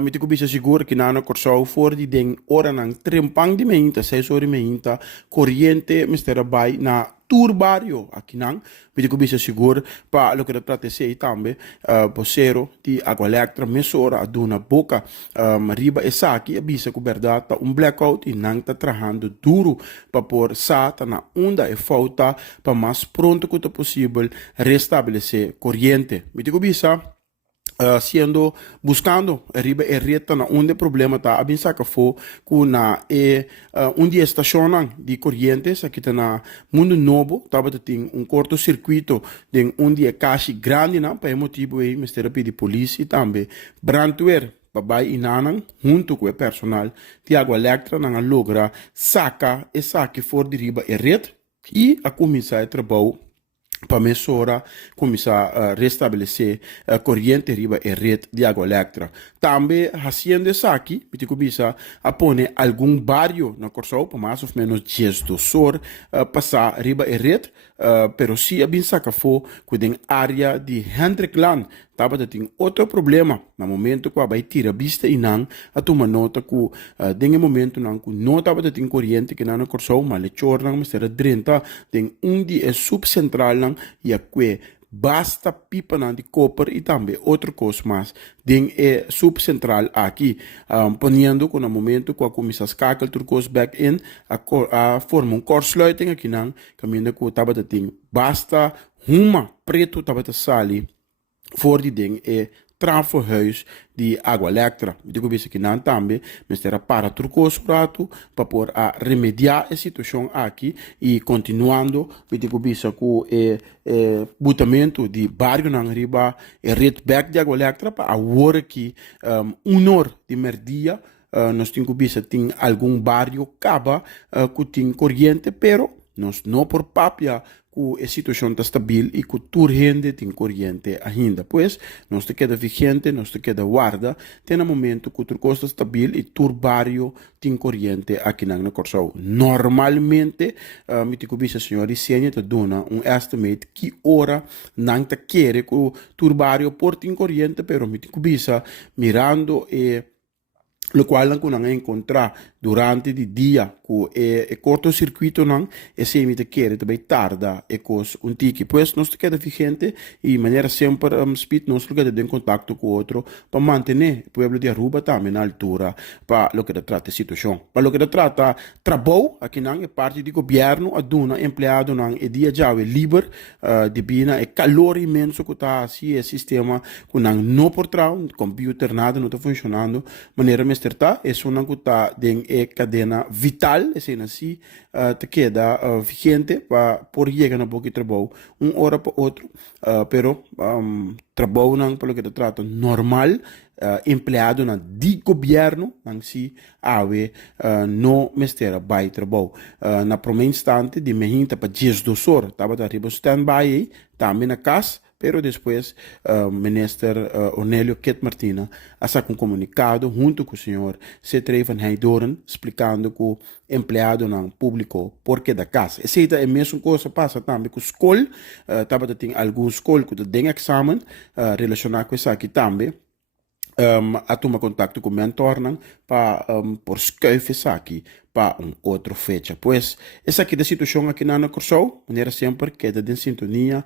mi ti kubisa siguro que nana corsau for di den ora nang trempang di meinta, 6 ore meinta, corriente mistera bai na turbario aqui nang, mi ti kubisa siguro pa lo que trate sei tambe, posero di agua electra mesora aduna boca, riba e saki abisa kuberdata un blackout e nang ta trabajando duro pa por sata na onda e falta pa mais pronto quanto possível restabelecer corriente. Mi ti kubisa sendo buscando riba e reta na onde problema tá abin saka fo ku na onde estacionam de correntes aqui tá na mundo novo tava tem um corto-circuito de onde é caixa grande na para motivo aí mistério de polícia também brandweer babai inanan junto com o personal de água elétrica na logra saca e saque for de riba e rede e a começar a trabalhar para mesura começar a restabelecer a corrente riba e rede de água elétrica. Também, haciendo isso aqui, me começa a pôr algum barrio na Corsau, para mais ou menos 10 dosor, passar riba e rede, pero se a bem saca for, que tem área de Hendrikland, tava tem outro problema, no momento que vai tirar vista e não, a tomar nota que, tem momento não, que não tava tem corrente que não na Corsau, mas le chornang, mas era 30, tem dia é subcentral não, e a que basta pipa não de copper e também outra coisa mais, tem é subcentral aqui, ponendo que no momento que a começa a escacar turcos back in, a forma kortsluiting aqui não, caminho que tava tem basta uma preto tava sali voor die ding transferhuis de água elétrica. Digo isso que não também, mas era para turcos prato para por a remediar a situação aqui e continuando, digo isso com o botamento de barrio na riba e rede back de água elétrica para agora que hora de merdia nós temos que tem algum barrio caba que tem corrente, pero nós não por papia que a situação está estável e que toda gente tem corrente ainda. Pois, nós te queda vigente, nós te queda guarda, tem um momento que o custo está estável e todo barrio tem corrente aqui na Corsau. Normalmente, me te cobisa, senhor, e senha te dona estimate que hora não te quer que o todo barrio por tem corrente, pero me te cobisa mirando lo qual não consegue encontrar durante o dia com o cortocircuito não e se me te quer também tarda e cos um tique pois nós te queda vigente e maneira sempre speed nós queda em contato com outro para manter o povo de Aruba também na altura para lo que trata a situação para lo que trata trabalho aqui não é parte do governo a dona empregado não é dia já é livre de bina é calor imenso que está assim é sistema que não por trás computer nada não está funcionando maneira tá é só que está em cadena vital é assim te queda vigente para por chegar na boca de trabalho hora para outro pero trabalho não pelo que trata normal empregado na de governo não se ave no mestera by trabalho na primeiro instante de meinta para 10 dosor tava da riba standby também na casa pero depois minister Onélio Ket Martina assa um comunicado junto com o senhor C3 van Heidoren explicando que o empregado não público porque da casa. Essa é a mesma coisa passa também com a escola, tem alguns escolas que tem exame relacionado com isso aqui também. A tomar contato com o mentor para por scuifen aqui para outra fecha. Pois, essa aqui da situação aqui na Corsau, maneira sempre queda em sintonia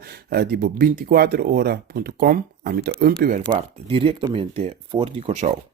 de 24horas.com, a mim tá diretamente for de Corsau.